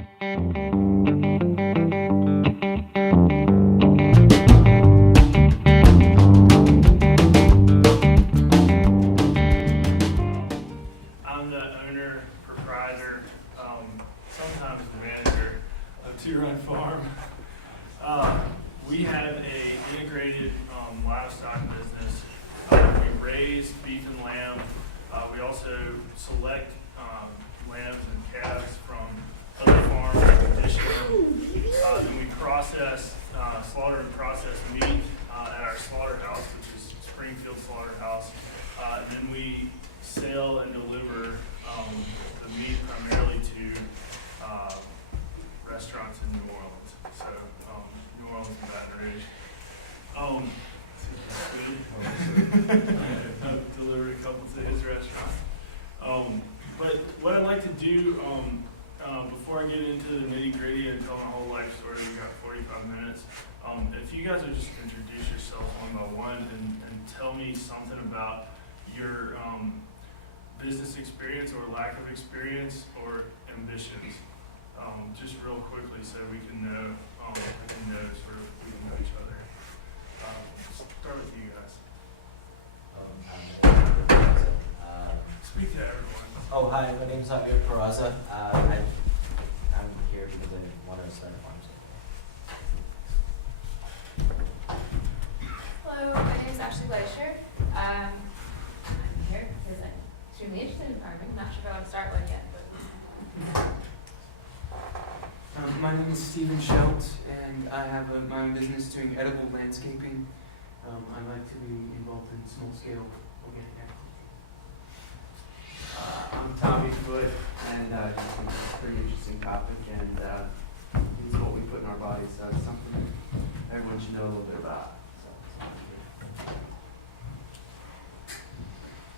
I'm the owner, proprietor, sometimes the manager of Two Run Farm. We have a integrated livestock business. We raise beef and lamb. We also select lambs and calves from other farms and condition them. Then we process, slaughter and process meat at our slaughterhouse, which is Springfield Slaughterhouse. And then we sell and deliver the meat primarily to restaurants in New Orleans. So New Orleans and Baton Rouge. I've delivered a couple to his restaurant. But what I'd like to do before I get into the nitty gritty and tell my whole life story, we got 45 minutes. If you guys would just introduce yourselves one by one and tell me something about your business experience or lack of experience or ambitions, just real quickly, so we can know sort of we can know each other. Start with you guys. Speak to everyone. Oh, hi, my name is Javier Peraza. I'm here because I want to start a farm. Hello, my name is Ashley Glacier. I'm here because I'm extremely interested in farming. Not sure if I want to start one yet, but. My name is Stephen Schelt, and I have my own business doing edible landscaping. I like to be involved in small-scale organic agriculture. I'm Tommy Foot, and just think it's a pretty interesting topic, and it's what we put in our bodies, so it's something everyone should know a little bit about.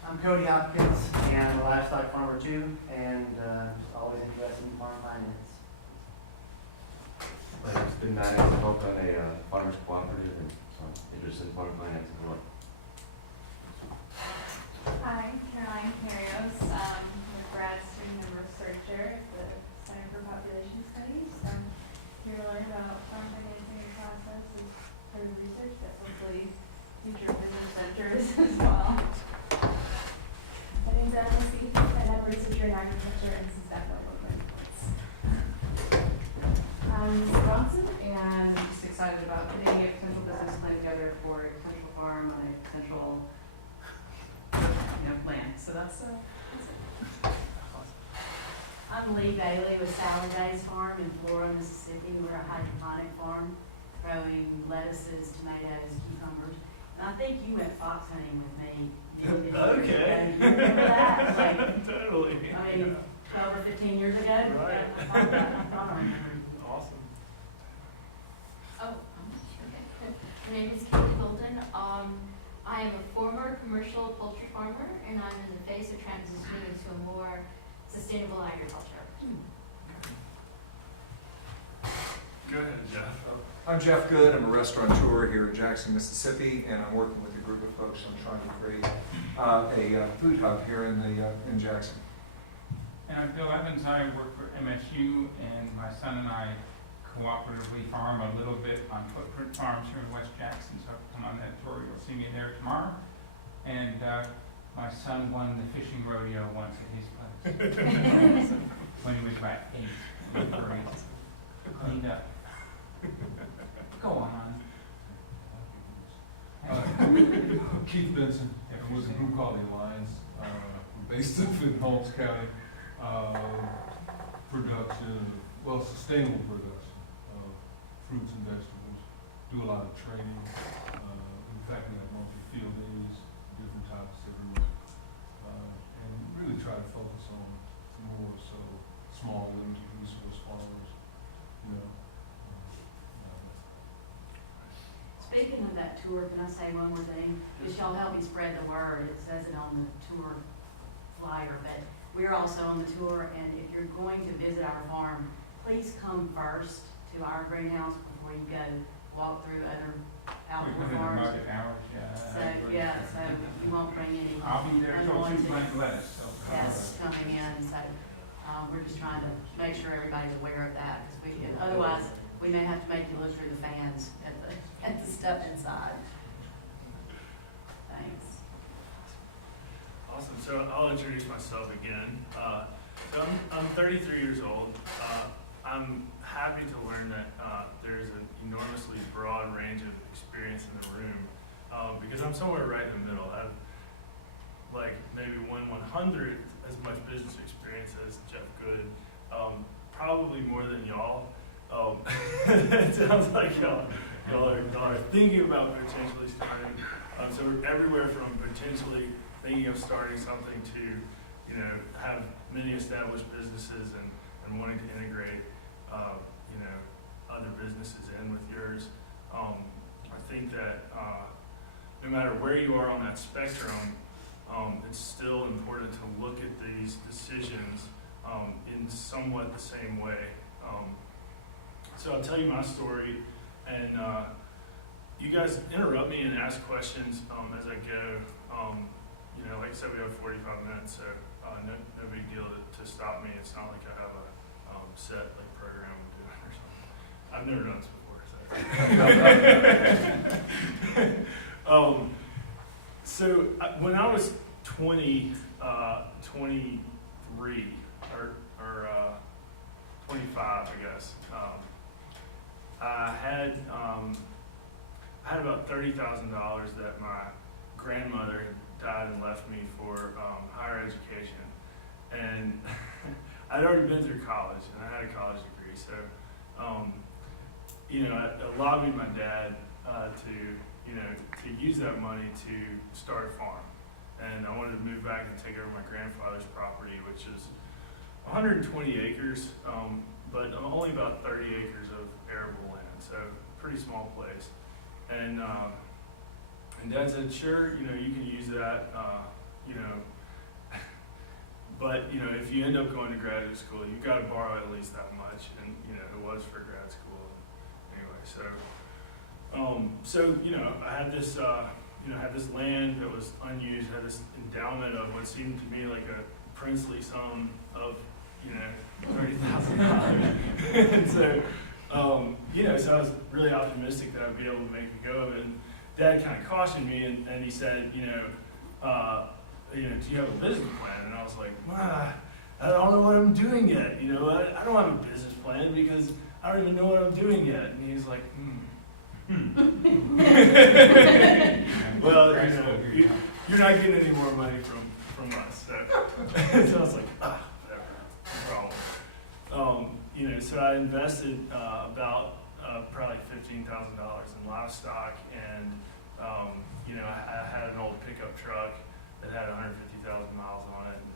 I'm Cody Hopkins, and I'm a livestock farmer too, and just always interested in farm finance. It's been 9 years. I've worked on a farmers cooperative, and so I'm interested in farm finance as well. Hi, Caroline Carios. I'm a grad student and researcher at the Center for Population Studies. So I'm here to learn about farm financing and process as part of the research that hopefully future business ventures as well. My name's Emily. I have researcher in agriculture, and this is definitely one of my points. I'm Ms. Johnson, and I'm just excited about putting a potential business plan together for a potential farm on a potential plan. So that's it. I'm Lee Bailey with Salad Days Farm in Flora, Mississippi. We're a hydroponic farm growing lettuces, tomatoes, cucumbers. And I think you went fox hunting with me. Okay. You remember that? Like, Totally. I mean, 12 or 15 years ago? Right. Yeah, I thought I remember. Awesome. Oh, okay. My name is Kate Golden. I am a former commercial poultry farmer, and I'm in the phase of transitioning into a more sustainable agriculture. Go ahead, Jeff. I'm Jeff Good. I'm a restaurateur here in Jackson, Mississippi, and I'm working with a group of folks on trying to create a food hub here in Jackson. And I'm Bill Evans. I work for MSU, and my son and I cooperatively farm a little bit on Footprint Farms here in West Jackson, so come on that tour, you'll see me there tomorrow. And my son won the fishing rodeo once at his place when he was about 8. It was great. Cleaned up. Go on. Keith Benson, I'm with a group called the Alliance. We're based up in Holmes County. Sustainable production of fruits and vegetables. Do a lot of training. In fact, we have monthly field days, different topics every month, and really try to focus on more so small limited resource farmers. Speaking of that tour, can I say one more thing? Just y'all help me spread the word. It says it on the tour flyer, but we're also on the tour, and if you're going to visit our farm, please come first to our greenhouse before you go walk through other outdoor farms. So you won't bring any. I'll be there till 2 plant lettuce. So that's coming in. So We're just trying to make sure everybody's aware of that, because otherwise, we may have to make you look through the fans at the stuff inside. Thanks. Awesome. So I'll introduce myself again. So I'm 33 years old. I'm happy to learn that there's an enormously broad range of experience in the room because I'm somewhere right in the middle. I've like maybe 1/100th as much business experience as Jeff Good. Probably more than y'all. It sounds like y'all are thinking about potentially starting. So we're everywhere from potentially thinking of starting something to, you know, have many established businesses and wanting to integrate, you know, other businesses in with yours. I think that no matter where you are on that spectrum, it's still important to look at these decisions in somewhat the same way. So I'll tell you my story, and you guys interrupt me and ask questions as I go. You know, like I said, we have 45 minutes, so no big deal to stop me. It's not like I have a set like program I'm doing or something. I've never done this before. So when I was 23 or 25, I guess, I had about $30,000 that my grandmother died and left me for higher education, and I'd already been through college and I had a college degree, so you know, I lobbied my dad to use that money to start a farm, and I wanted to move back and take over my grandfather's property, which is 120 acres, but only about 30 acres of arable land, so pretty small place. And Dad said, sure, you know, you can use that, you know, but, you know, if you end up going to graduate school, you've got to borrow at least that much, and, you know, it was for grad school. Anyway, so you know, I had this, you know, had this land that was unused, had this endowment of what seemed to me like a princely sum of, you know, $30,000. And so, you know, so I was really optimistic that I'd be able to make a go of it. And Dad kind of cautioned me, and he said, you know, do you have a business plan? And I was like, I don't know what I'm doing yet. You know, I don't have a business plan because I don't even know what I'm doing yet. And he's like, well, you know, you're not getting any more money from us. So, so I was like, whatever, no problem. You know, so I invested about probably $15,000 in livestock, and you know, I had an old pickup truck that had 150,000 miles on it. And,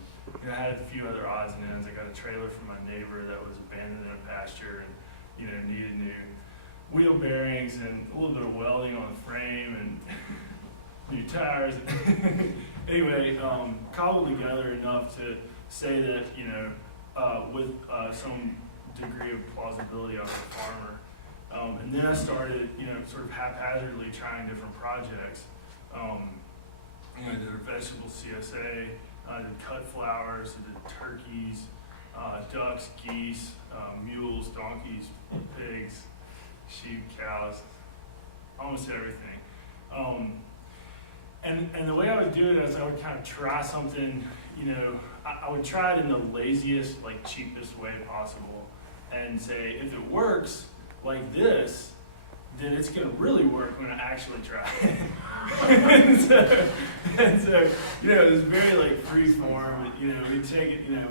you know, I had a few other odds and ends. I got a trailer from my neighbor that was abandoned in a pasture, and you know, needed new wheel bearings and a little bit of welding on the frame and new tires. Anyway, cobbled together enough to say that, you know, with some degree of plausibility, I was a farmer. And then I started, you know, sort of haphazardly trying different projects. You know, I did a vegetable CSA, I did cut flowers, I did turkeys, ducks, geese, mules, donkeys, pigs, sheep, cows, almost everything. And the way I would do it is I would kind of try something, you know, I would try it in the laziest, like cheapest way possible, and say, if it works like this, then it's going to really work when I actually try it. and so, you know, it was very like free form. You know, we'd take it, you know,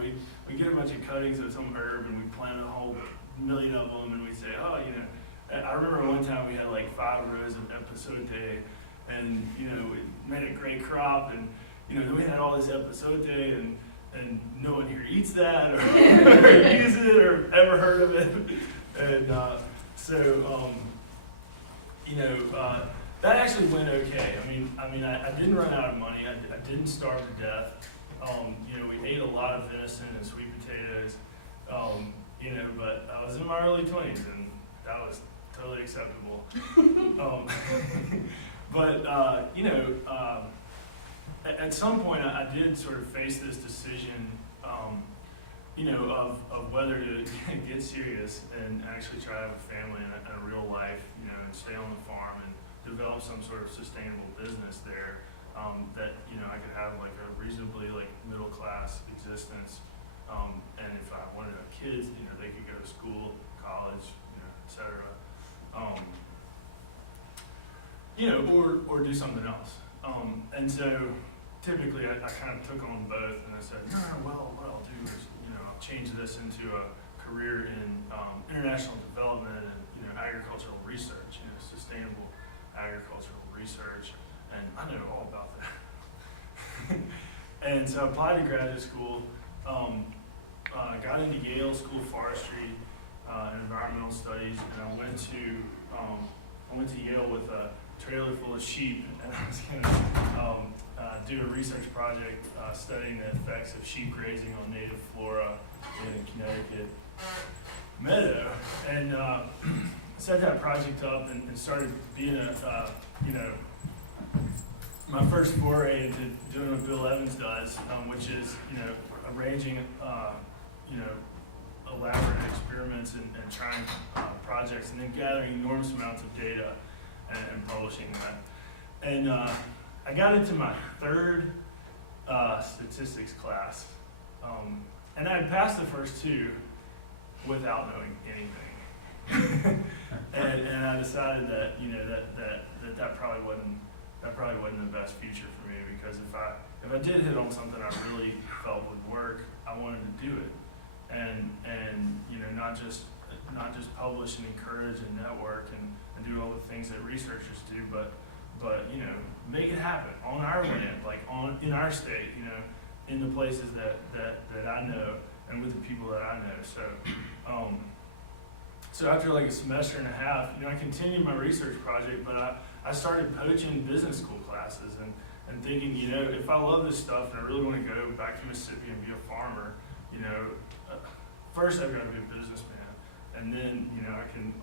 we get a bunch of cuttings of some herb and we plant a whole million of them, and we say, oh, you know, I remember one time we had like 5 rows of episote, and you know, we made a great crop, and you know, then we had all this episote, and no one here eats that or, or uses it or ever heard of it, and you know, that actually went okay. I mean, I didn't run out of money. I didn't starve to death. You know, we ate a lot of venison and sweet potatoes. You know, but I was in my early 20s, and that was totally acceptable. But you know, at some point, I did sort of face this decision you know, of whether to get serious and actually try to have a family and a real life, you know, and stay on the farm and develop some sort of sustainable business there, that, you know, I could have like a reasonably like middle class existence. And if I wanted to have kids, you know, they could go to school, college, you know, et cetera. You know, or do something else. And so typically I kind of took on both, and I said, no, well, what I'll do is, you know, I'll change this into a career in international development and, you know, agricultural research, you know, sustainable agricultural research, and I know all about that. And so I applied to graduate school, got into Yale School of Forestry and Environmental Studies, and I went to Yale with a trailer full of sheep, and I was going to do a research project studying the effects of sheep grazing on native flora in Connecticut meadow, and set that project up and started being a, you know, my first foray into doing what Bill Evans does, which is, you know, arranging, you know, elaborate experiments and trying projects, and then gathering enormous amounts of data and publishing that. And I got into my third statistics class, and I had passed the first two without knowing anything. and I decided that, you know, that probably wasn't the best future for me, because if I did hit on something I really felt would work, I wanted to do it, and you know, not just publish and encourage and network and do all the things that researchers do, but you know, make it happen on our land, like in our state, you know, in the places that I know and with the people that I know. So after like a semester and a half, you know, I continued my research project, but I started poaching business school classes and thinking, you know, if I love this stuff and I really want to go back to Mississippi and be a farmer, you know, first I've got to be a businessman, and then, you know, I can,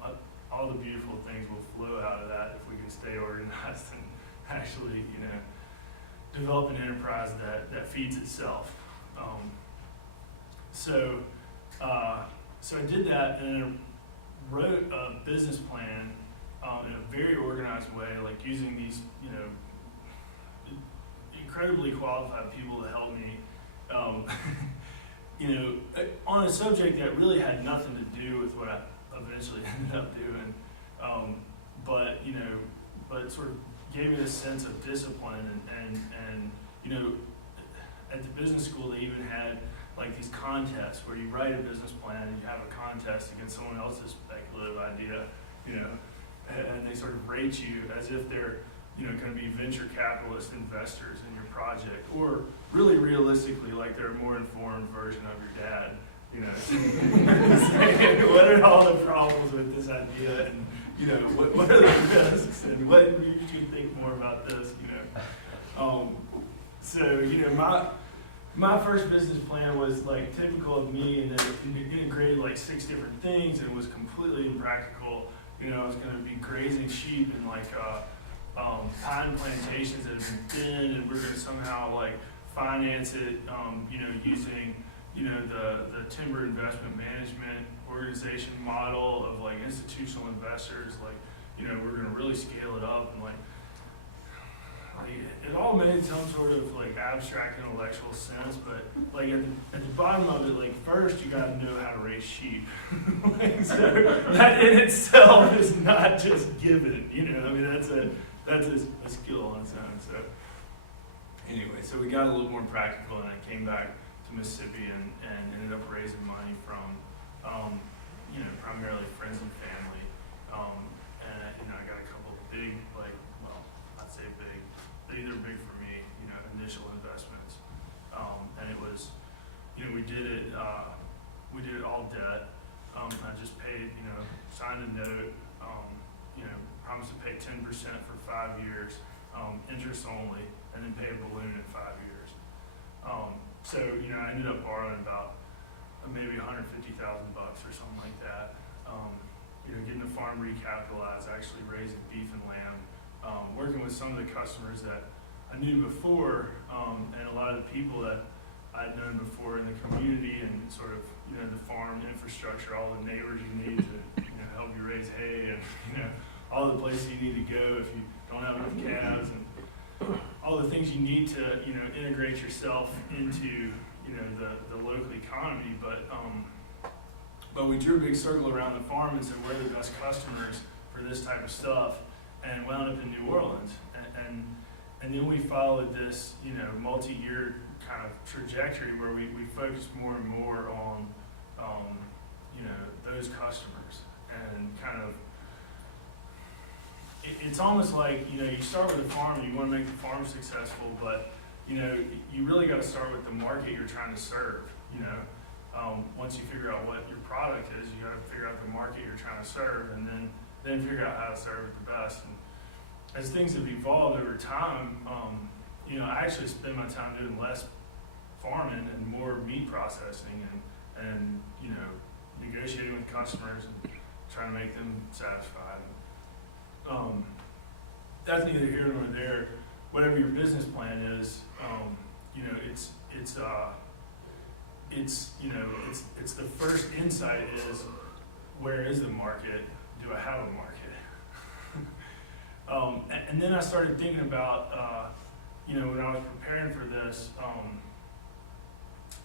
all the beautiful things will flow out of that if we can stay organized and actually, you know, develop an enterprise that feeds itself. So I did that, and then wrote a business plan in a very organized way, like using these, you know, incredibly qualified people to help me, you know, on a subject that really had nothing to do with what I eventually ended up doing, but you know, but it sort of gave me this sense of discipline, and you know, at the business school they even had like these contests where you write a business plan and you have a contest against someone else's speculative idea, you know, and they sort of rate you as if they're, you know, going to be venture capitalist investors in your project, or really realistically like they're a more informed version of your dad, you know, saying what are all the problems with this idea, and you know, what are the risks, and what you should think more about this, you know. So you know, my first business plan was like typical of me, and then it integrated like 6 different things, and it was completely impractical. You know, I was going to be grazing sheep in like cotton plantations that have been thinned, and we're going to somehow like finance it, you know, using, you know, the timber investment management organization model of like institutional investors. Like, you know, we're going to really scale it up, and like it all made some sort of like abstract intellectual sense, but like at the bottom of it, like first you got to know how to raise sheep. Like, so that in itself is not just given, you know. I mean, that's a skill on its own. So anyway, so we got a little more practical, and I came back to Mississippi and ended up raising money from, you know, primarily friends and family, and you know, I got a couple of big, like, well, I'd say big. They're big for me, you know, initial investments, and it was, you know, we did it all debt. I just paid, you know, signed a note, you know, promised to pay 10% for 5 years, interest only, and then pay a balloon in 5 years. So, you know, I ended up borrowing about maybe $150,000 or something like that. You know, getting the farm recapitalized, actually raising beef and lamb. Working with some of the customers that I knew before, and a lot of the people that I'd known before in the community and sort of, you know, the farm infrastructure, all the neighbors you need to, you know, help you raise hay and, you know, all the places you need to go if you don't have enough calves and all the things you need to, you know, integrate yourself into, you know, the local economy. But we drew a big circle around the farm and said, where are the best customers for this type of stuff, and wound up in New Orleans. And then we followed this, you know, multi-year kind of trajectory where we focused more and more on, you know, those customers, and kind of, it's almost like, you know, you start with a farm and you want to make the farm successful, but, you know, you really got to start with the market you're trying to serve, you know. Once you figure out what your product is, you got to figure out the market you're trying to serve, and then figure out how to serve it the best. And as things have evolved over time, you know, I actually spend my time doing less farming and more meat processing and you know, negotiating with customers and trying to make them satisfied. That's neither here nor there. Whatever your business plan is, you know, it's you know, it's the first insight is, where is the market? Do I have a market? And then I started thinking about, you know, when I was preparing for this,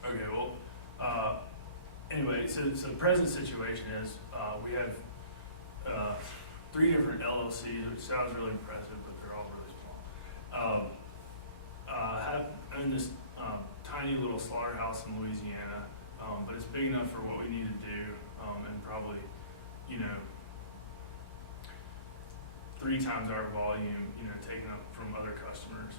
okay, well, anyway, so the present situation is, we have 3 different LLCs, which sounds really impressive, but they're all really small. I own this tiny little slaughterhouse in Louisiana, but it's big enough for what we need to do, and probably, you know, 3 times our volume, you know, taken up from other customers.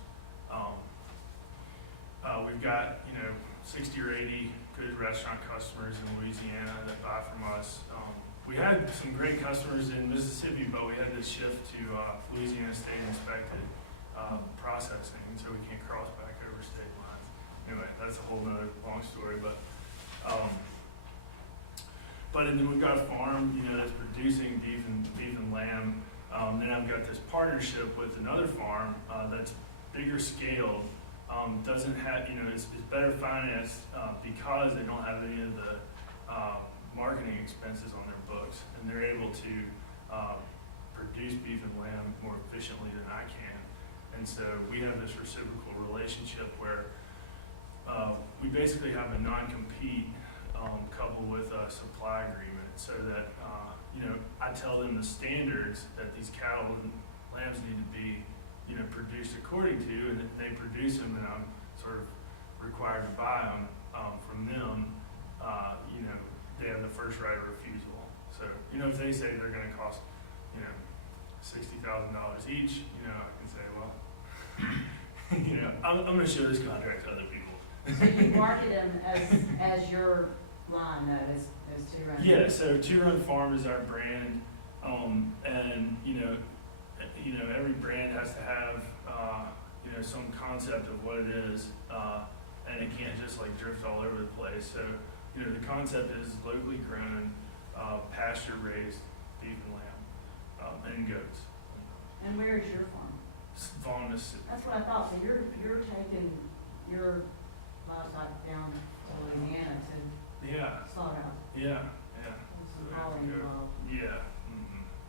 We've got, you know, 60 or 80 good restaurant customers in Louisiana that buy from us. We had some great customers in Mississippi, but we had to shift to Louisiana state inspected processing, and so we can't cross back over state lines. Anyway, that's a whole nother long story, but and then we've got a farm, you know, that's producing beef and lamb. Then I've got this partnership with another farm that's bigger scaled, doesn't have, you know, it's better financed because they don't have any of the marketing expenses on their books, and they're able to produce beef and lamb more efficiently than I can. And so we have this reciprocal relationship where we basically have a non-compete coupled with a supply agreement, so that you know, I tell them the standards that these cattle and lambs need to be, you know, produced according to, and that they produce them, and I'm sort of required to buy them from them. You know, they have the first right of refusal. So, you know, if they say they're going to cost, you know, $60,000 each, you know, I can say, well, you know, I'm going to show this contract to other people. So you market them as your line, though, as Two Run? Yeah, so Two Run Farm is our brand, and you know, every brand has to have you know, some concept of what it is, and it can't just like drift all over the place. So, you know, the concept is locally grown, pasture raised beef and lamb, and goats. And where is your farm? Vaughn, Mississippi. That's what I thought. So you're taking your livestock down to Louisiana to Yeah, slaughterhouse. yeah. With some hauling involved. Yeah,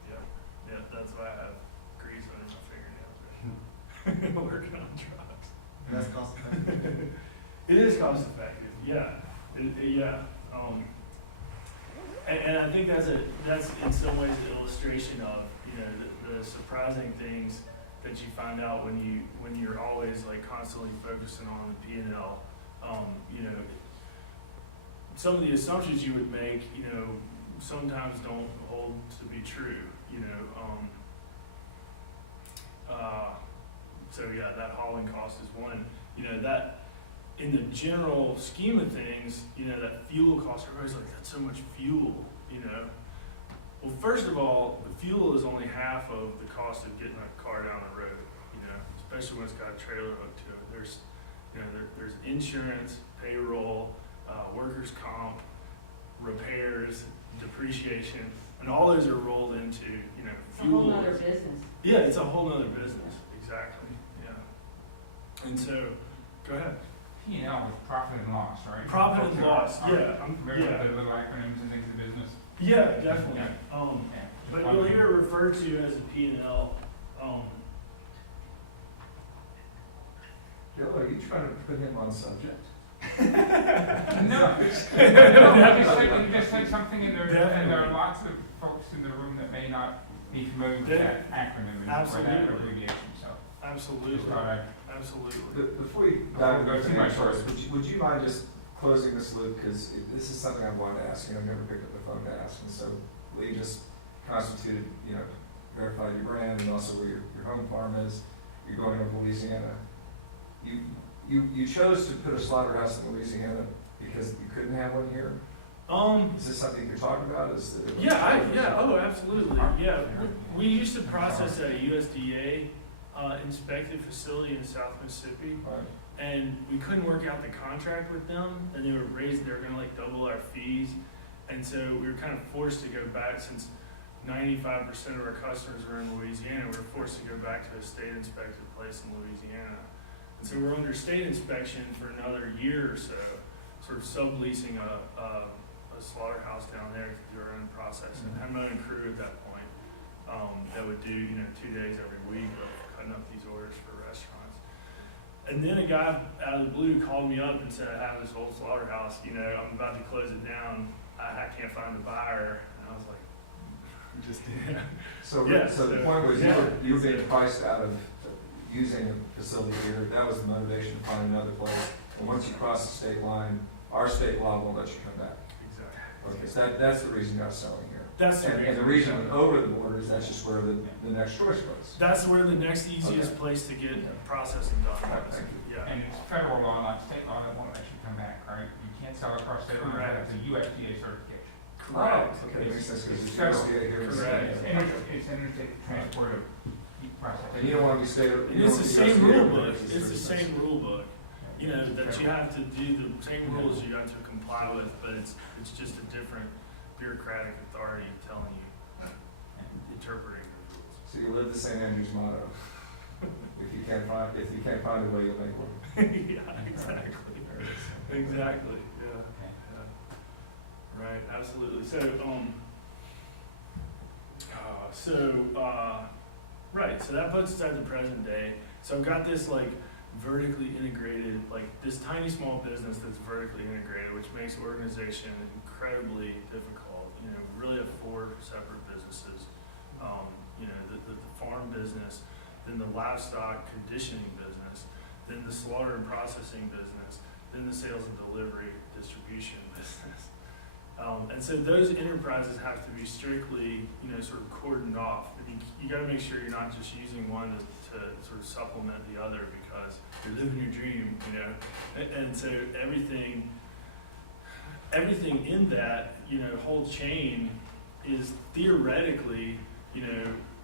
yeah, that's why I have grease under my fingernails. Working on trucks. That's cost effective. It is cost effective, yeah. Yeah. And I think that's in some ways the illustration of, you know, the surprising things that you find out when you're always like constantly focusing on the P&L. You know, some of the assumptions you would make, you know, sometimes don't hold to be true, you know. So yeah, that hauling cost is one. You know, that in the general scheme of things, you know, that fuel cost, everybody's like, that's so much fuel, you know. Well, first of all, the fuel is only half of the cost of getting a car down the road, you know, especially when it's got a trailer hooked to it. There's, you know, there's insurance, payroll, workers' comp, repairs, depreciation, and all those are rolled into, you know, It's a fuel. whole other business. Yeah, it's a whole other business, exactly, yeah. And so, go ahead. P&L is profit and loss, right? Profit and Folks loss, are- yeah, Remember yeah. the little acronyms and things of business? Yeah, definitely. Yeah. Yeah. But you'll hear it referred to as a P&L. Bill, are you trying to put him on subject? No, you just said something, and there are lots of folks in the room that may not be familiar with that acronym or that Absolutely. abbreviation, so. Absolutely. Just thought I'd Absolutely. Before you dive into the financials, would you mind just closing this loop? Because this is something I wanted to ask you, I've never picked up the phone to ask. And so Lee just constituted, verified your brand and also where your home farm is. You're going to Louisiana. You chose to put a slaughterhouse in Louisiana because you couldn't have one here? Is this something you're talking about? Absolutely. Yeah, we used to process at a USDA inspected facility in South Mississippi, Right. and we couldn't work out the contract with them, and they were going to like double our fees, and so we were kind of forced to go back since 95% of our customers were in Louisiana. We were forced to go back to a state inspected place in Louisiana, and so we're under state inspection for another year or so, sort of subleasing a slaughterhouse down there to do our own processing. I had my own crew at that point that would do 2 days every week of cutting up these orders for restaurants. And then a guy out of the blue called me up and said, I have this old slaughterhouse, I'm about to close it down. I can't find a buyer. And I was like, just So, Yeah, so the so- point was yeah. you were being priced out of using a facility here. That was the motivation to find another place. And once you cross the state line, our state law won't let you come back. Exactly. Okay, so that's the reason you're not selling here. That's And the reason over the borders, that's just where the next choice was. That's where the next easiest Okay. place to get processing done Right, was. thank you. Yeah. And it's federal law, not state law, that won't let you come back, right? You can't sell across state line, Correct. it's a USDA certification. Correct. Oh, okay, makes sense, because it's Federal. USDA here. Correct. It's interstate transport of process. And you don't want to be state. And it's the same rule book. It's the same rule book. That you have to do the same rules you have to comply with, but it's just a different bureaucratic authority telling you, interpreting the rules. So you live the St. Andrew's motto. If you can't find a way, you'll make one. Yeah, exactly. Exactly, yeah. Right, absolutely. So that puts us at the present day. So I've got this vertically integrated, this tiny small business that's vertically integrated, which makes organization incredibly difficult. We really have 4 separate businesses. The farm business, then the livestock conditioning business, then the slaughter and processing business, then the sales and delivery distribution business. And so those enterprises have to be strictly, sort of cordoned off. And you got to make sure you're not just using one to sort of supplement the other, because you're living your dream, And so everything in that, whole chain is theoretically,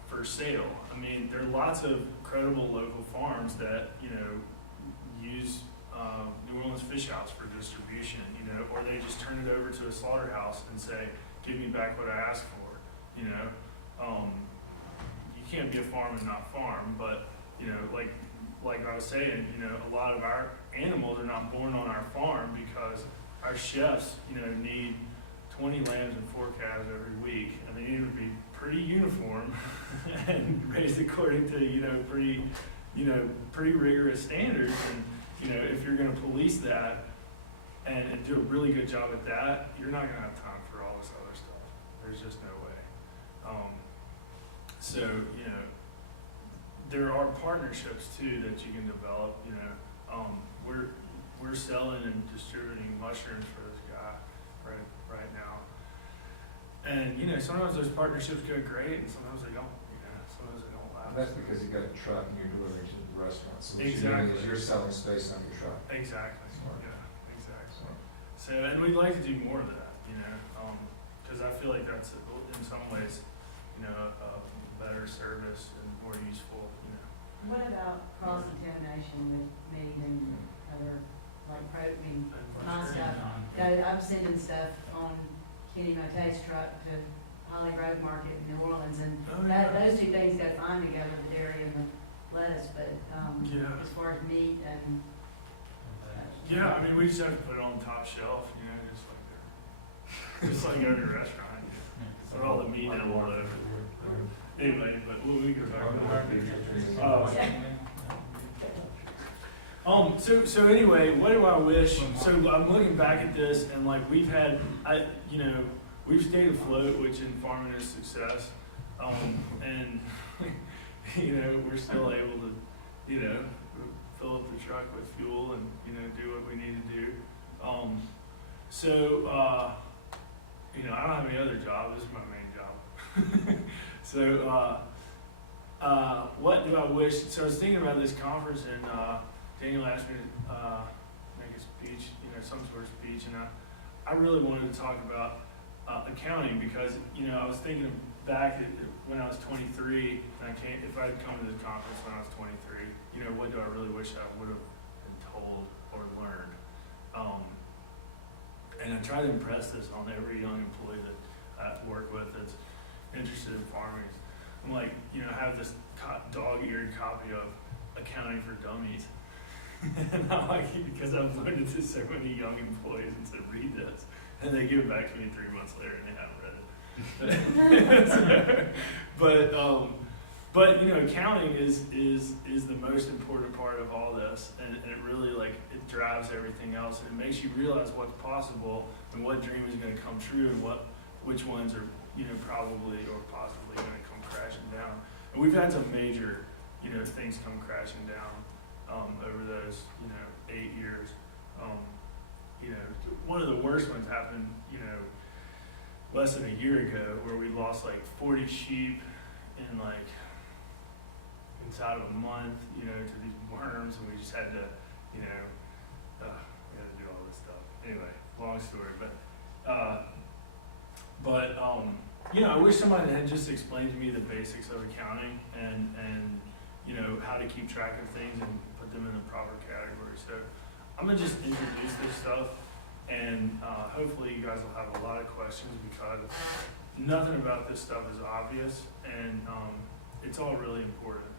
for sale. I mean, there are lots of credible local farms that, use New Orleans Fish House for distribution, or they just turn it over to a slaughterhouse and say, give me back what I asked for, You can't be a farm and not farm, but, like I was saying, a lot of our animals are not born on our farm because our chefs, need 20 lambs and 4 calves every week, and they need to be pretty uniform and raised according to, pretty rigorous standards. And, if you're gonna police that and do a really good job at that, you're not gonna have time for all this other stuff. There's just no way. There are partnerships too that you can develop, we're selling and distributing mushrooms for this guy right now. And, sometimes those partnerships go great and sometimes they don't, sometimes they don't last. And that's because you got a truck and you're delivering to the restaurant. So what Exactly. you're doing is you're selling space on your truck. Exactly, Smart. yeah, exactly. So, So, and we'd like to do more of that, because I feel like that's, in some ways, a better service and more useful, What about cross-contamination with meat and other, my stuff? I'm sending stuff on Kenny Motet's truck to Holly Road Market in New Orleans, and those 2 things go fine together, the dairy and the lettuce, but Yeah. as far as meat and Yeah, I mean, we just have to put it on top shelf, you know, just like every restaurant, put all the meat in one of it. Anyway, but we can talk about it. So anyway, what do I wish? So I'm looking back at this, and like we've had, we've stayed afloat, which in farming is success. And we're still able to, fill up the truck with fuel and do what we need to do. I don't have any other job. This is my main job. What do I wish? So I was thinking about this conference, and Daniel asked me to make a speech, some sort of speech, and I really wanted to talk about accounting because, I was thinking back when I was 23, and if I had come to this conference when I was 23, what do I really wish I would have been told or learned? And I try to impress this on every young employee that I work with that's interested in farming. I'm like, I have this dog-eared copy of Accounting for Dummies. And I like it because I've learned it to so many young employees and said, read this. And they give it back to me 3 months later and they haven't read it. But accounting is the most important part of all this, and it really it drives everything else, and it makes you realize what's possible and what dream is going to come true and which ones are probably or possibly going to come crashing down. And we've had some major things come crashing down over those 8 years. One of the worst ones happened less than a year ago, where we lost 40 sheep in inside of a month, to these worms, and we just had to, we had to do all this stuff. Anyway, long story, I wish somebody had just explained to me the basics of accounting and how to keep track of things and put them in the proper category. So I'm gonna just introduce this stuff, and hopefully you guys will have a lot of questions because nothing about this stuff is obvious, and it's all really important.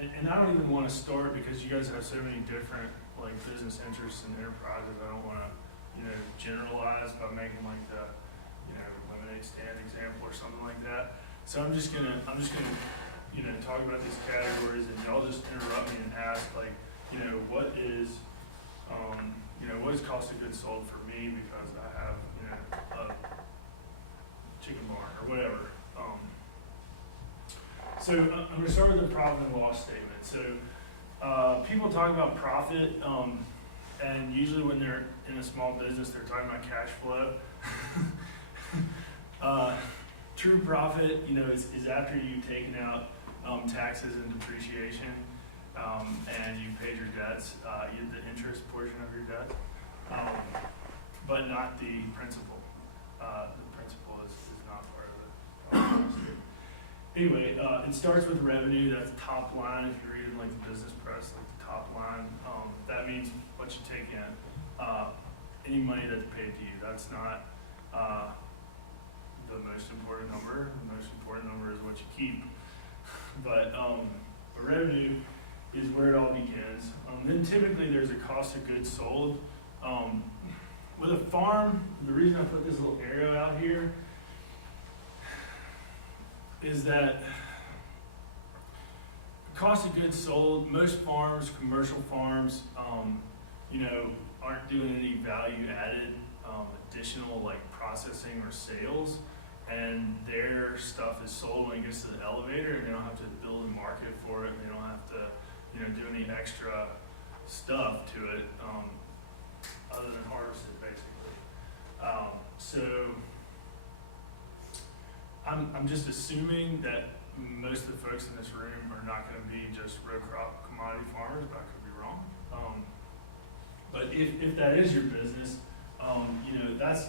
And I don't even want to start because you guys have so many different business interests and enterprises. I don't want to generalize by making the lemonade stand example or something like that. So I'm just gonna talk about these categories, and y'all just interrupt me and ask what is cost of goods sold for me because I have a chicken barn or whatever. So I'm going to start with the profit and loss statement. So people talk about profit, and usually when they're in a small business, they're talking about cash flow. True profit, is after you've taken out taxes and depreciation, and you paid your debts, the interest portion of your debt, but not the principal. The principal is not part of it. Anyway, it starts with revenue. That's top line. If you're reading the business press, the top line, that means what you take in. Any money that's paid to you. That's not the most important number. The most important number is what you keep. But revenue is where it all begins. Then typically there's a cost of goods sold. With a farm, the reason I put this little arrow out here is that cost of goods sold, most farms, commercial farms, aren't doing any value added additional processing or sales, and their stuff is sold when it gets to the elevator, and they don't have to build a market for it, and they don't have to do any extra stuff to it other than harvest it, basically. So I'm just assuming that most of the folks in this room are not going to be just row crop commodity farmers, but I could be wrong. But if that is your business, that's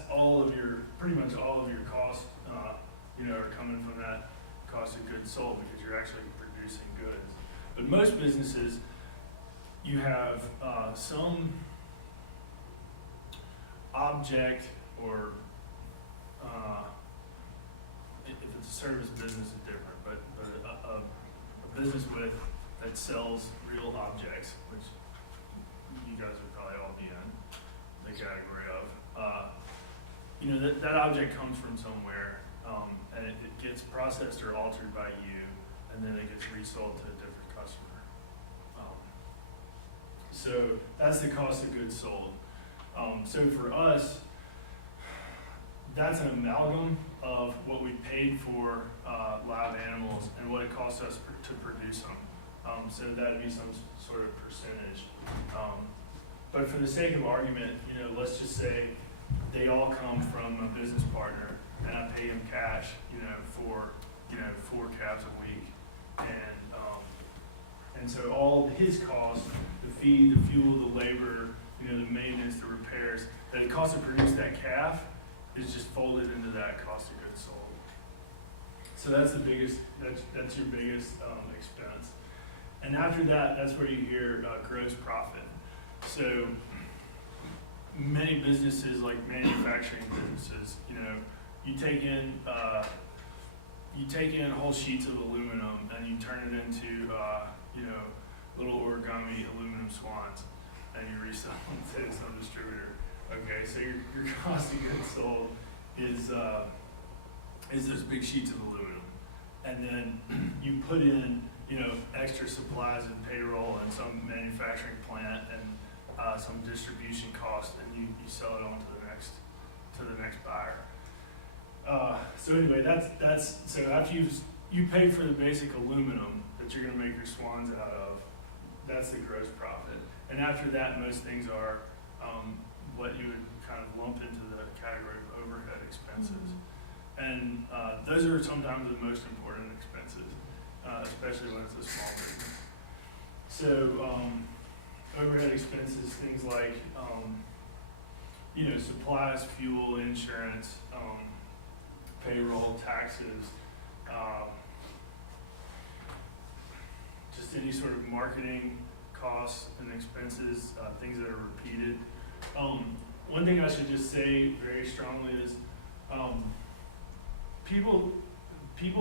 pretty much all of your costs, are coming from that cost of goods sold because you're actually producing goods. But most businesses, you have some object or if it's a service business, it's different, but a business with that sells real objects, which you guys would probably all be in the category of. You know, that object comes from somewhere, and it gets processed or altered by you, and then it gets resold to a different customer. So that's the cost of goods sold. So for us, that's an amalgam of what we paid for live animals and what it costs us to produce them. So that'd be some sort of percentage. But for the sake of argument, you know, let's just say they all come from a business partner, and I pay him cash, you know, for 4 calves a week, and so all his costs, the feed, the fuel, the labor, you know, the maintenance, the repairs, that it costs to produce that calf is just folded into that cost of goods sold. So that's the biggest, that's your biggest expense. And after that, that's where you hear gross profit. So many businesses, like manufacturing businesses, you know, you take in whole sheets of aluminum and you turn it into you know, little origami aluminum swans, and you resell them to some distributor. Okay, so your cost of goods sold is those big sheets of aluminum, and then you put in, you know, extra supplies and payroll and some manufacturing plant and some distribution cost, and you sell it on to the next buyer. So anyway, that's so after you pay for the basic aluminum that you're going to make your swans out of, that's the gross profit. And after that, most things are what you would kind of lump into the category of overhead expenses. And those are sometimes the most important expenses, especially when it's a small business. So overhead expenses, things like you know, supplies, fuel, insurance, payroll, taxes, just any sort of marketing costs and expenses, things that are repeated. One thing I should just say very strongly is people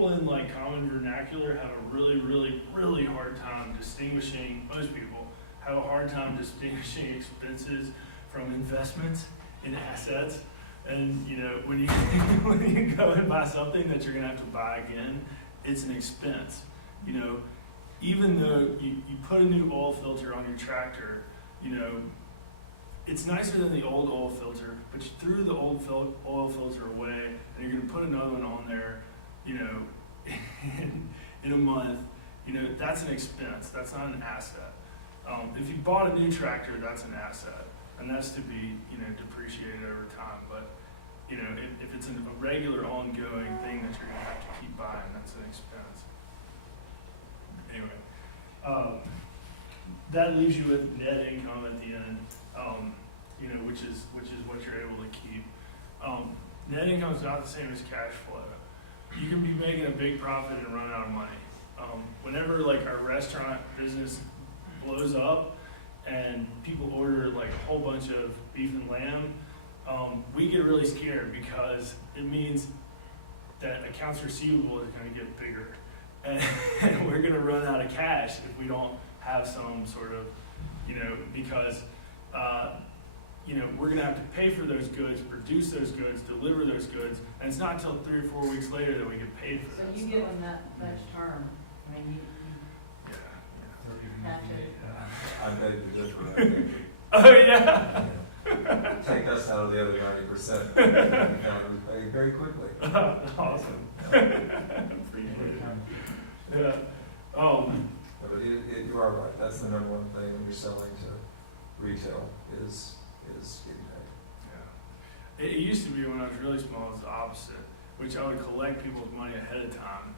in like common vernacular have a really hard time distinguishing, most people have a hard time distinguishing expenses from investments in assets. And you know, when you go and buy something that you're gonna have to buy again, it's an expense. You know, even though you put a new oil filter on your tractor, you know, it's nicer than the old oil filter, but you threw the old oil filter away, and you're gonna put another one on there, you know, in a month. You know, that's an expense. That's not an asset. If you bought a new tractor, that's an asset, and that's to be, you know, depreciated over time. But you know, if it's a regular, ongoing thing that you're gonna have to keep buying, that's an expense. Anyway, that leaves you with net income at the end, you know, which is what you're able to keep. Net income is not the same as cash flow. You can be making a big profit and run out of money. Whenever like our restaurant business blows up and people order like a whole bunch of beef and lamb, we get really scared because it means that accounts receivable is going to get bigger, and we're going to run out of cash if we don't have some sort of, you know, because you know, we're going to have to pay for those goods, produce those goods, deliver those goods, and it's not until 3 or 4 weeks later that we get paid for that. So you give them that much term, I mean, Yeah. you have to. I beg to differ. I think. Oh yeah. Take us out of the other 90%. We pay very quickly. Awesome. Appreciate it. Yeah. But you are right. That's the number one thing when you're selling to retail is getting paid. Yeah. It used to be when I was really small, it was the opposite, which I would collect people's money ahead of time,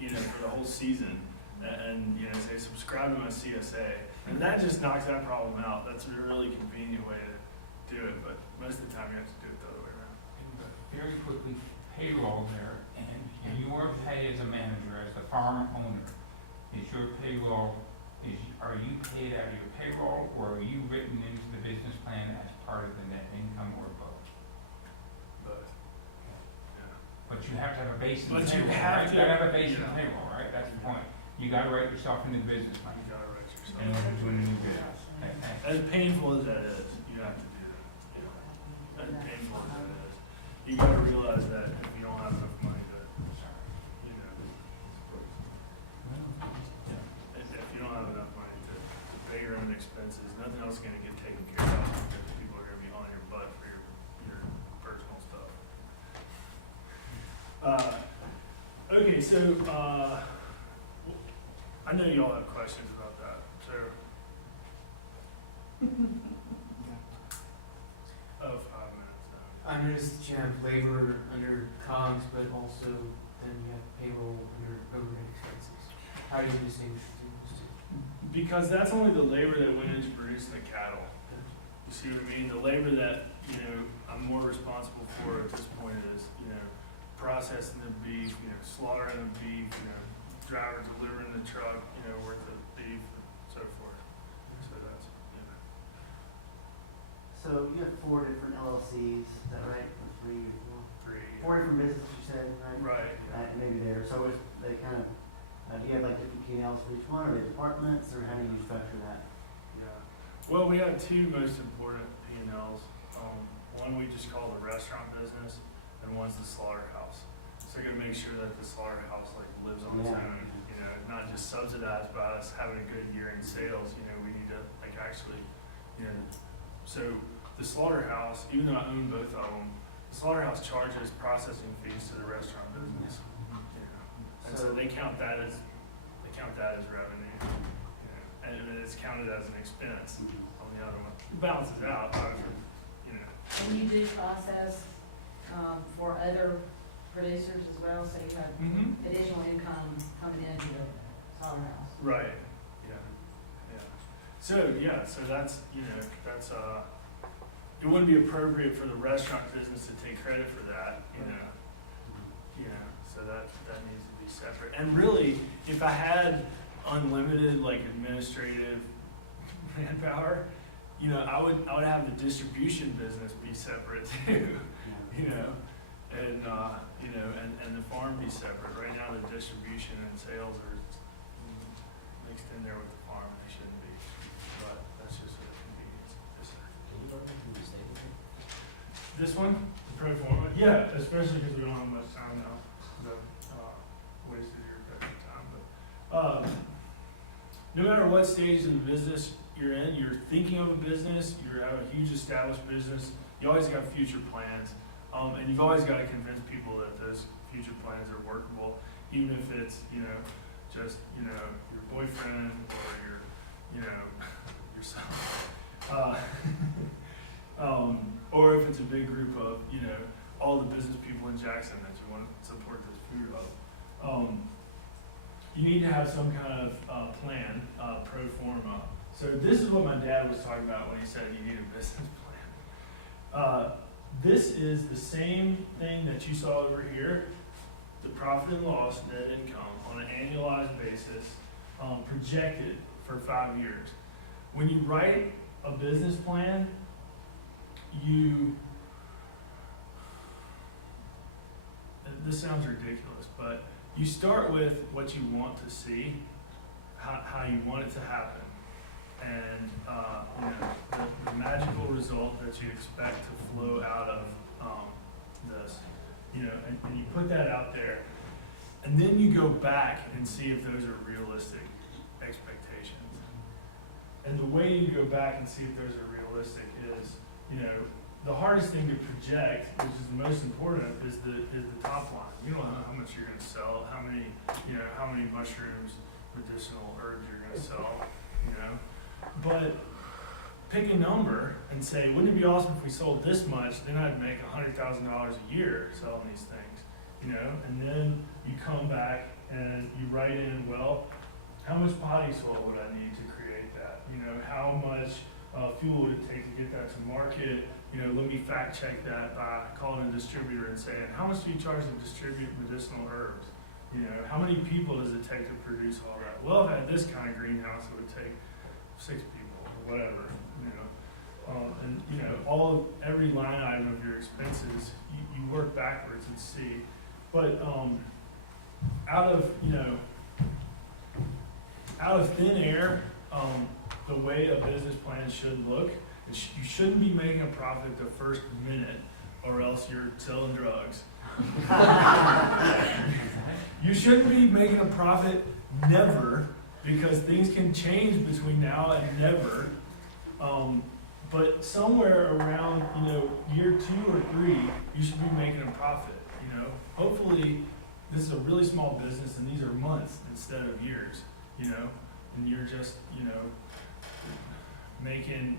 you know, for the whole season, and you know, say subscribe to my CSA, and that just knocks that problem out. That's a really convenient way to do it, but most of the time you have to do it the other way around. Very quickly, payroll there, and your pay as a manager, as the farm owner, is your payroll, are you paid out of your payroll, or are you written into the business plan as part of the net income, or both? Both. Yeah. But you have to have a base in the But you payroll, have right? to- You gotta have a base in the payroll, right? That's the point. You gotta write yourself into the business plan. So, And we're doing a new bid. as painful as that is, you have to do that. You know, as painful as that is, you gotta realize that if you don't have enough money to, you know, if you don't have enough money to pay your own expenses, nothing else is gonna get taken care of because people are gonna be on your butt for your personal stuff. Okay, so, I know you all have questions about that, so. Oh, 5 minutes now. I noticed that you have labor under COGS, but also then you have payroll under overhead expenses. How do you distinguish between those two? Because that's only the labor that went into producing the cattle. You see what I mean? The labor that, you know, I'm more responsible for at this point is, you know, processing the beef, you know, slaughtering the beef, you know, driver delivering the truck, you know, worth of beef, and so forth. So that's, you know. So you have 4 different LLCs, is that right? Or 3 or 4? 3. 4 different businesses, you said, right? Right. Maybe there, so is they kind of, do you have like different P&Ls for each one, or are they departments, or how do you structure that? Yeah. Well, we have 2 most important P&Ls. One we just call the restaurant business, and one's the slaughterhouse. So we're gonna make sure that the slaughterhouse like lives on its own, you know, not just subsidized by us having a good year in sales. You know, we need to like actually, you know, so the slaughterhouse, even though I own both of them, the slaughterhouse charges processing fees to the restaurant business. You know, and so they count that as revenue, you know, and it's counted as an expense on the other one. It balances out, obviously, you know. And you do process, for other producers as well, so you have additional income coming into the slaughterhouse. Right, yeah, yeah. So, yeah, so that's, you know, that's, it wouldn't be appropriate for the restaurant business to take credit for that, you know, so that needs to be separate. And really, if I had unlimited, like, administrative manpower, you know, I would have the distribution business be separate too, you know, and, you know, and the farm be separate. Right now, the distribution and sales are mixed in there with the farm, and they shouldn't be, but that's just a convenience. Yes, sir. Can you run me through the statement? This one, the pro forma, yeah, especially because we don't have much time now, so, wasted your precious time, but, no matter what stage of the business you're in, you're thinking of a business, you have a huge established business, you always got future plans, and you've always got to convince people that those future plans are workable, even if it's, you know, just, you know, your boyfriend or your, you know, yourself. Or if it's a big group of, you know, all the business people in Jackson that you want to support this food of. You need to have some kind of plan, pro forma. So this is what my dad was talking about when he said you need a business plan. This is the same thing that you saw over here, the profit and loss, net income on an annualized basis, projected for 5 years. When you write a business plan, this sounds ridiculous, but you start with what you want to see, how you want it to happen, and you know, the magical result that you expect to flow out of this, you know, and you put that out there, and then you go back and see if those are realistic expectations. And the way you go back and see if those are realistic is, you know, the hardest thing to project, which is the most important, is the top line. You don't know how much you're going to sell, how many mushrooms, medicinal herbs you're going to sell, you know. But pick a number and say, wouldn't it be awesome if we sold this much? Then I'd make $100,000 a year selling these things, you know. And then you come back and you write in, well, how much potting soil would I need to create that? You know, how much fuel would it take to get that to market? You know, let me fact check that by calling a distributor and saying, how much do you charge to distribute medicinal herbs? You know, how many people does it take to produce all that? Well, if I had this kind of greenhouse, it would take 6 people or whatever, you know. And, you know, every line item of your expenses, you work backwards and see. But out of thin air, the way a business plan should look, you shouldn't be making a profit the first minute, or else you're selling drugs. You shouldn't be making a profit never, because things can change between now and never. But somewhere around, year 2 or 3, you should be making a profit, Hopefully, this is a really small business and these are months instead of years, and you're just, making,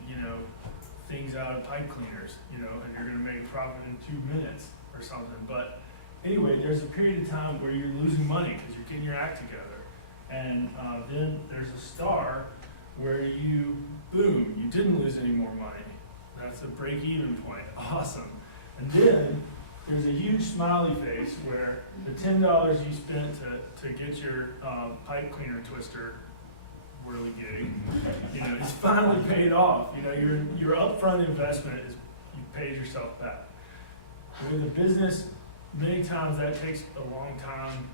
things out of pipe cleaners, and you're gonna make a profit in 2 minutes or something. But anyway, there's a period of time where you're losing money because you're getting your act together. And then there's a star where boom, you didn't lose any more money. That's a break-even point. Awesome. And then there's a huge smiley face where the $10 you spent to get your pipe cleaner twister whirly gig, it's finally paid off. Your upfront investment is you paid yourself back. With a business, many times that takes a long time.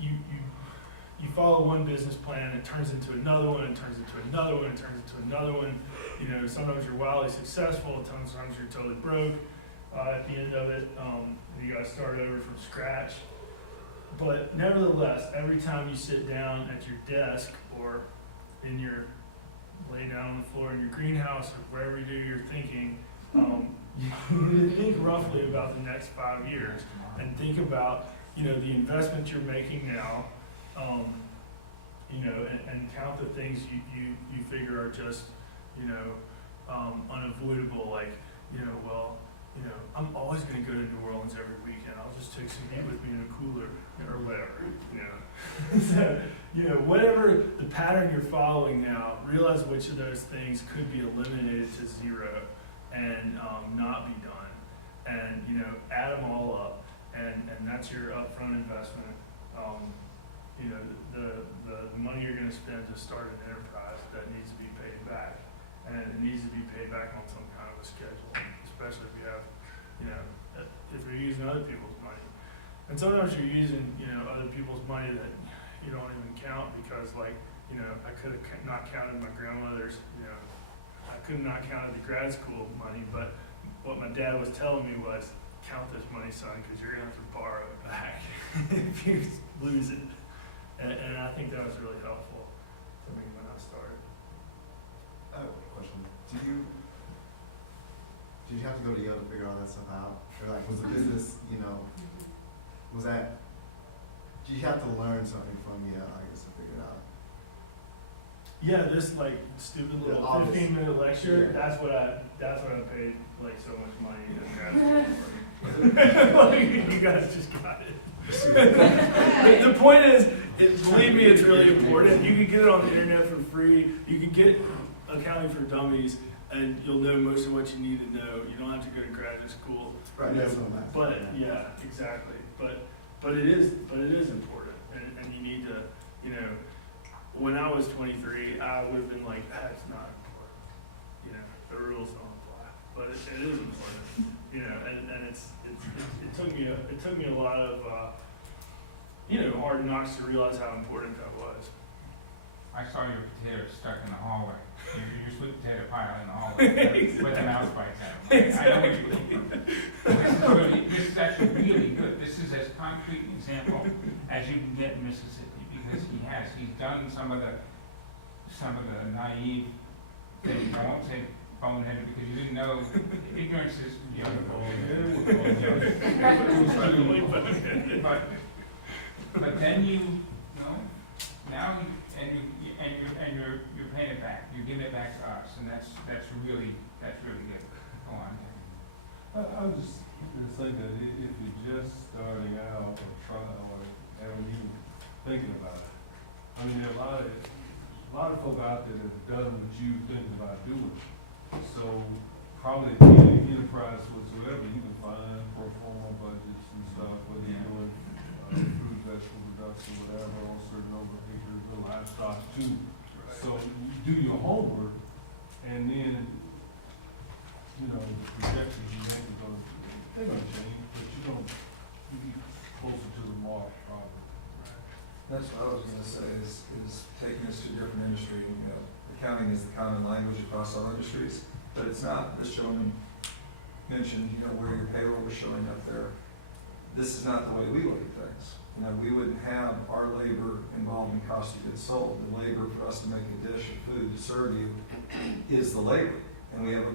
You follow one business plan, it turns into another one, it turns into another one, it turns into another one. Sometimes you're wildly successful, sometimes you're totally broke at the end of it. You got to start over from scratch. But nevertheless, every time you sit down at your desk or lay down on the floor in your greenhouse or wherever you do your thinking, you think roughly about the next 5 years and think about, the investment you're making now, and count the things you figure are just, unavoidable, like, I'm always going to go to New Orleans every weekend. I'll just take some meat with me in a cooler or whatever, So, whatever the pattern you're following now, realize which of those things could be eliminated to zero and not be done. And, add them all up. And that's your upfront investment. The money you're going to spend to start an enterprise that needs to be paid back. And it needs to be paid back on some kind of a schedule, especially if you have, if you're using other people's money. And sometimes you're using, other people's money that you don't even count because, like, I could have not counted my grandmother's, I could have not counted the grad school money, but what my dad was telling me was, count this money, son, because you're going to have to borrow it back if you lose it. And I think that was really helpful to me when I started. I have a question. Did you have to go to Yale to figure all that stuff out? Or like, was the business, was that, did you have to learn something from Yale, I guess, to figure it out? Yeah, this like stupid little 15-minute lecture, Yeah. that's what I paid like so much money in grad school for. Like, you guys just got it. The point is, believe me, it's really important. You can get it on the internet for free. You can get Accounting for Dummies, and you'll know most of what you need to know. You don't have to go to graduate school. Right, that's what I'm asking. But yeah, exactly. But it is important, and you need to, when I was 23, I would have been like, that's not important. The rules don't apply. But it is important. And it took me a lot of hard knocks to realize how important that was. I saw your potato stuck in the hallway. Your sweet potato pile in the hallway with a mouse bite out. I know what you mean. This is actually really good. This is as concrete an example as you can get in Mississippi because he's done some of the naive things. I won't say boneheaded because you didn't know ignorance is but then now you're paying it back. You're giving it back to us, and that's really good. Go on. I was just gonna say that if you're just starting out or trying or haven't even thinking about it, I mean, there are a lot of folk out there that have done what you thinking about doing. So probably any enterprise whatsoever, you can find pro forma budgets and stuff, whether you're doing fruit, vegetable production, whatever, on a certain number of acres, or livestock too. So you do your homework, and then, the projections you make are they're gonna change, but you get closer to the mark probably. That's what I was gonna say, is taking us to a different industry, you know, accounting is the common language across all industries, but it's not. This gentleman mentioned, you know, where your payroll was showing up there. This is not the way we look at things. You know, we wouldn't have our labor involved in cost of goods sold. The labor for us to make a dish of food to serve you is the labor. And we have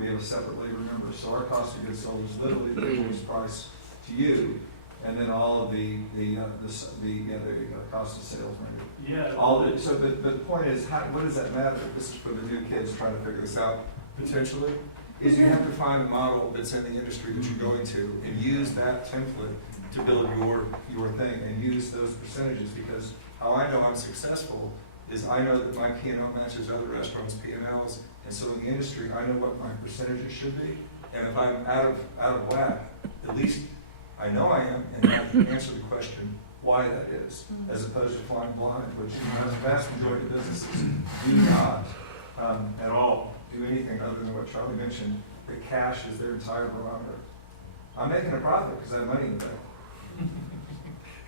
we have a separate labor number. So our cost of goods sold is literally the invoice price to you, and then all of the there you go, cost of sales maybe. Yeah. All of it. So, but the point is, what does that matter? This is for the new kids trying to figure this out potentially. Is you have to find a model that's in the industry that you're going to, and use that template to build your thing, and use those percentages, because how I know I'm successful is I know that my P&L matches other restaurants' P&Ls, and so in the industry, I know what my percentages should be, and if I'm out of whack, at least I know I am, and I can answer the question why that is, as opposed to flying blind, which the vast majority of businesses do not at all do anything other than what Charlie mentioned, that cash is their entire barometer. I'm making a profit because I have money in the bank.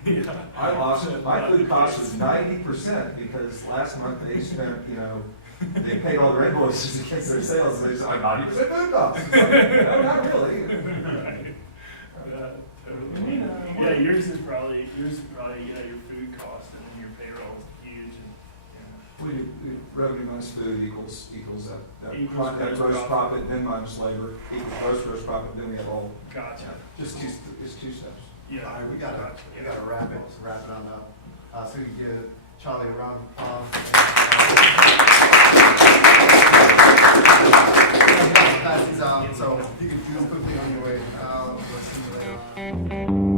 Yeah. I lost, my food cost was 90% because last month they spent, you know, they paid all their invoices against their sales, and they said, I'm 90% food costs. Like, no, not really. Right. Totally. Yeah, yours is probably, your food cost and then your payroll is huge and, Revenue minus food equals that Equals gross gross profit, then minus labor, equals gross profit, then we have all, gotcha. just it's two steps. Yeah. All right, we gotta wrap it on up. So we can give Charlie a round of applause. Pass these out, so you can do quickly on your way. We'll see you later on.